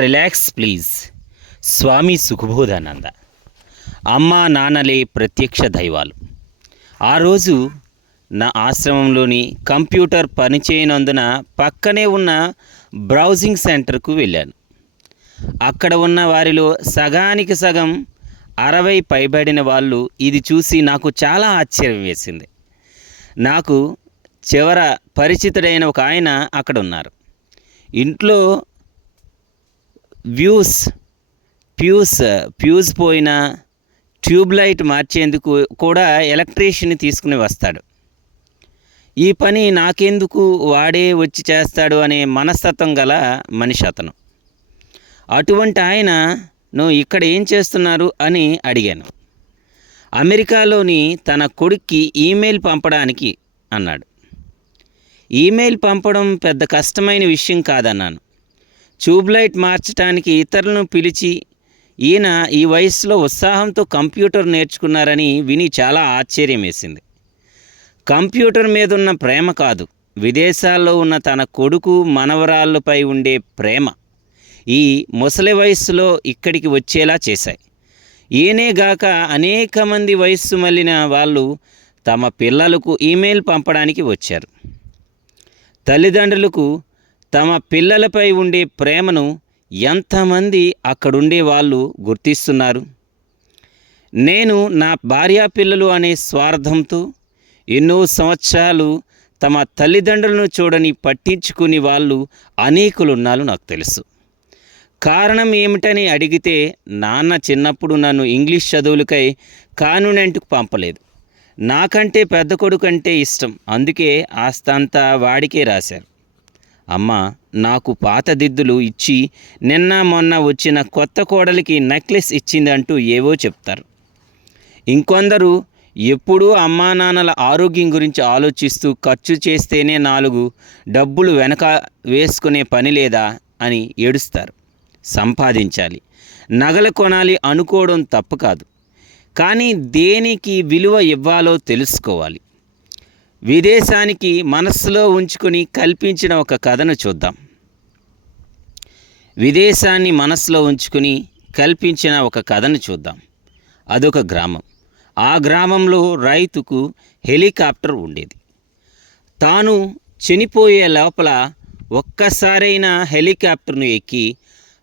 Relax please. స్వామి సుఖబోధానంద. అమ్మ నాన్నలే ప్రత్యక్ష దైవాలు. ఆ రోజు నా ఆశ్రమంలోని కంప్యూటర్ పనిచేయనందున పక్కనే ఉన్న బ్రౌజింగ్ సెంటర్కు వెళ్ళాను. అక్కడ ఉన్న వారిలో సగానికి సగం 60 పైబడిన వాళ్ళు ఇది చూసి నాకు చాలా ఆశ్చర్యం వేసింది. నాకు చివర పరిచితుడైన ఒక ఆయన అక్కడ ఉన్నారు. ఇంట్లో ఫ్యూజ్ పోయిన ట్యూబ్ లైట్ మార్చేందుకు కూడా ఎలక్ట్రీషియన్ని తీసుకుని వస్తాడు. ఈ పని నాకెందుకు, వాడే వచ్చి చేస్తాడు అనే మనస్తత్వం గల మనిషి అతను. అటువంటి ఆయనను ఇక్కడ ఏం చేస్తున్నారు అని అడిగాను. అమెరికాలోని తన కొడుక్కి ఈమెయిల్ పంపడానికి అన్నాడు. ఈమెయిల్ పంపడం పెద్ద కష్టమైన విషయం కాదన్నాను. ట్యూబ్లైట్ మార్చడానికి ఇతరులను పిలిచి ఈయన ఈ వయసులో ఉత్సాహంతో కంప్యూటర్ నేర్చుకున్నారని విని చాలా ఆశ్చర్యం వేసింది. కంప్యూటర్ మీద ఉన్న ప్రేమ కాదు, విదేశాల్లో ఉన్న తన కొడుకు మనవరాళ్ళపై ఉండే ప్రేమ ఈ ముసలి వయస్సులో ఇక్కడికి వచ్చేలా చేశాయి. ఈయనేగాక అనేక మంది వయస్సు మళ్ళిన వాళ్ళు తమ పిల్లలకు ఈమెయిల్ పంపడానికి వచ్చారు. తల్లిదండ్రులకు తమ పిల్లలపై ఉండే ప్రేమను ఎంతమంది అక్కడుండే వాళ్ళు గుర్తిస్తున్నారు? నేను నా భార్యా పిల్లలు అనే స్వార్థంతో ఎన్నో సంవత్సరాలు తమ తల్లిదండ్రులను చూడని పట్టించుకుని వాళ్ళు అనేకులున్నారు నాకు తెలుసు. కారణం ఏమిటని అడిగితే, నాన్న చిన్నప్పుడు నన్ను ఇంగ్లీష్ చదువులకై కాన్వెంట్కు పంపలేదు. నాకంటే పెద్ద కొడుకు అంటే ఇష్టం, అందుకే ఆస్తంతా వాడికే రాశారు. అమ్మ నాకు పాత దిద్దులు ఇచ్చి నిన్న మొన్న వచ్చిన కొత్త కోడలికి నెక్లెస్ ఇచ్చిందంటూ ఏవో చెప్తారు. ఇంకొందరు ఎప్పుడూ అమ్మా నాన్నల ఆరోగ్యం గురించి ఆలోచిస్తూ ఖర్చు చేస్తేనే 4 డబ్బులు వెనక వేసుకునే పని లేదా అని ఏడుస్తారు. సంపాదించాలి, నగలు కొనాలి అనుకోవడం తప్పు కాదు, కానీ దేనికి విలువ ఇవ్వాలో తెలుసుకోవాలి. విదేశానికి మనస్సులో ఉంచుకుని కల్పించిన ఒక కథను చూద్దాం. విదేశాన్ని మనస్సులో ఉంచుకుని కల్పించిన ఒక కథను చూద్దాం. అదొక గ్రామం. ఆ గ్రామంలో రైతుకు హెలికాప్టర్ ఉండేది. తాను చనిపోయే లోపల ఒక్కసారైనా హెలికాప్టర్ను ఎక్కి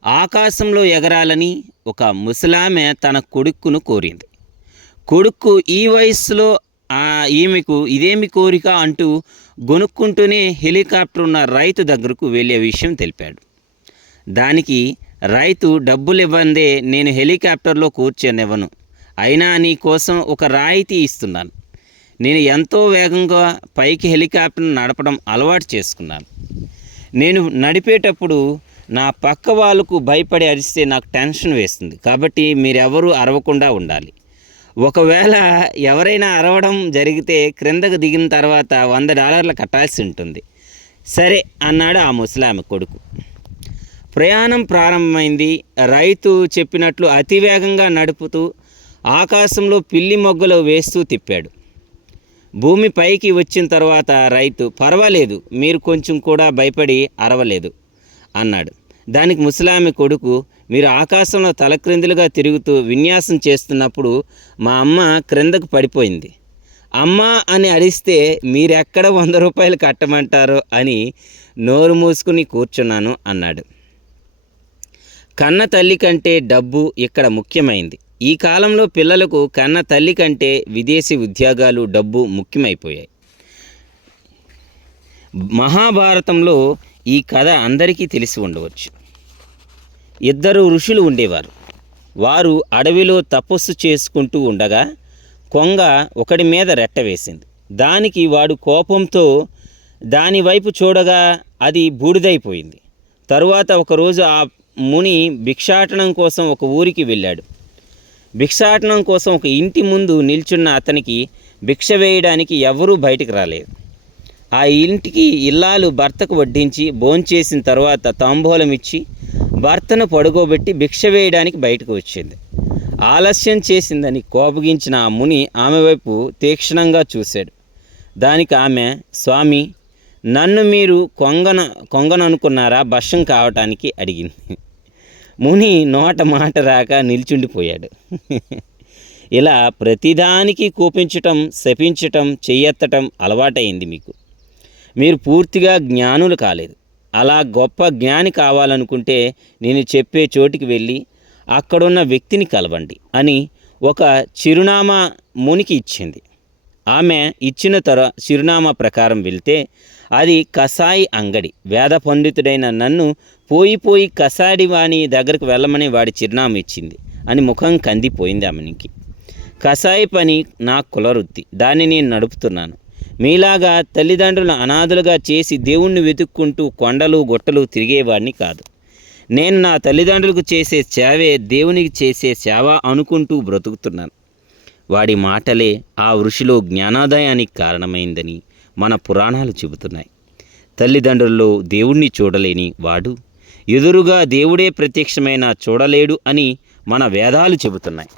ఆకాశంలో ఎగరాలని ఒక ముసలామె తన కొడుకును కోరింది. కొడుకు ఈ వయస్సులో ఈమెకు ఇదేమి కోరిక అంటూ గొనుక్కుంటూనే హెలికాప్టర్ ఉన్న రైతు దగ్గరకు వెళ్ళే విషయం తెలిపాడు. దానికి రైతు, డబ్బులు ఇవ్వందే నేను హెలికాప్టర్లో కూర్చొనివ్వను, అయినా నీ కోసం ఒక రాయితీ ఇస్తున్నాను. నేను ఎంతో వేగంగా పైకి హెలికాప్టర్ను నడపడం అలవాటు చేసుకున్నాను. నేను నడిపేటప్పుడు నా పక్క వాళ్ళకు భయపడి అరిస్తే నాకు టెన్షన్ వేస్తుంది, కాబట్టి మీరెవరూ అరవకుండా ఉండాలి. ఒకవేళ ఎవరైనా అరవడం జరిగితే క్రిందకు దిగిన తర్వాత $100 కట్టాల్సి ఉంటుంది. సరే అన్నాడు ఆ ముసలామె కొడుకు. ప్రయాణం ప్రారంభమైంది. రైతు చెప్పినట్లు అతివేగంగా నడుపుతూ ఆకాశంలో పిల్లి మొగ్గలు వేస్తూ తిప్పాడు. భూమి పైకి వచ్చిన తర్వాత రైతు, పర్వాలేదు, మీరు కొంచెం కూడా భయపడి అరవలేదు అన్నాడు. దానికి ముసలామె కొడుకు, మీరు ఆకాశంలో తలక్రిందులుగా తిరుగుతూ విన్యాసం చేస్తున్నప్పుడు మా అమ్మ క్రిందకు పడిపోయింది. అమ్మ అని అరిస్తే మీరెక్కడ $100 కట్టమంటారో అని నోరు మూసుకుని కూర్చున్నాను అన్నాడు. కన్న తల్లి కంటే డబ్బు ఇక్కడ ముఖ్యమైంది. ఈ కాలంలో పిల్లలకు కన్న తల్లి కంటే విదేశీ ఉద్యోగాలు, డబ్బు ముఖ్యమైపోయాయి. మహాభారతంలో ఈ కథ అందరికీ తెలిసి ఉండవచ్చు. 2 ఋషులు ఉండేవారు. వారు అడవిలో తపస్సు చేసుకుంటూ ఉండగా కొంగ ఒకడి మీద రెట్ట వేసింది. దానికి వాడు కోపంతో దాని వైపు చూడగా అది బూడిదైపోయింది. తరువాత ఒకరోజు ఆ ముని భిక్షాటనం కోసం ఒక ఊరికి వెళ్ళాడు. భిక్షాటనం కోసం ఒక ఇంటి ముందు నిల్చున్న అతనికి భిక్ష వేయడానికి ఎవరూ బయటికి రాలేదు. ఆ ఇంటికి ఇల్లాలు భర్తకు వడ్డించి భోంచేసిన తర్వాత తాంబూలం ఇచ్చి భర్తను పడుకోబెట్టి భిక్ష వేయడానికి బయటకు వచ్చింది. ఆలస్యం చేసిందని కోపగించిన ఆ ముని ఆమె వైపు తీక్షణంగా చూశాడు. దానికి ఆమె, స్వామి, నన్ను మీరు కొంగననుకున్నారా భస్యం కావటానికి అడిగింది. ముని నోట మాట రాక నిల్చుండిపోయాడు. ఇలా ప్రతిదానికి కోపించటం, శపించటం, చెయ్యెత్తటం అలవాటైంది మీకు. మీరు పూర్తిగా జ్ఞానులు కాలేదు. అలా గొప్ప జ్ఞాని కావాలనుకుంటే నేను చెప్పే చోటికి వెళ్ళి అక్కడున్న వ్యక్తిని కలవండి అని ఒక చిరునామా మునికి ఇచ్చింది. ఆమె ఇచ్చిన చిరునామా ప్రకారం వెళ్తే అది కసాయి అంగడి. వేద పండితుడైన నన్ను పోయి కసాడి వాణి దగ్గరకు వెళ్ళమని వాడి చిరునామా ఇచ్చింది అని ముఖం కందిపోయింది ఆమెనికి. కసాయి పని నా కులవృత్తి, దాన్ని నేను నడుపుతున్నాను. మీలాగా తల్లిదండ్రులు అనాథలుగా చేసి దేవుణ్ణి వెతుక్కుంటూ కొండలు గుట్టలు తిరిగేవాడిని కాదు. నేను నా తల్లిదండ్రులకు చేసే సేవే దేవునికి చేసే సేవ అనుకుంటూ బ్రతుకుతున్నాను. వాడి మాటలే ఆ ఋషిలో జ్ఞానోదయానికి కారణమైందని మన పురాణాలు చెబుతున్నాయి. తల్లిదండ్రుల్లో దేవుణ్ణి చూడలేని వాడు ఎదురుగా దేవుడే ప్రత్యక్షమైన చూడలేడు అని మన వేదాలు చెబుతున్నాయి.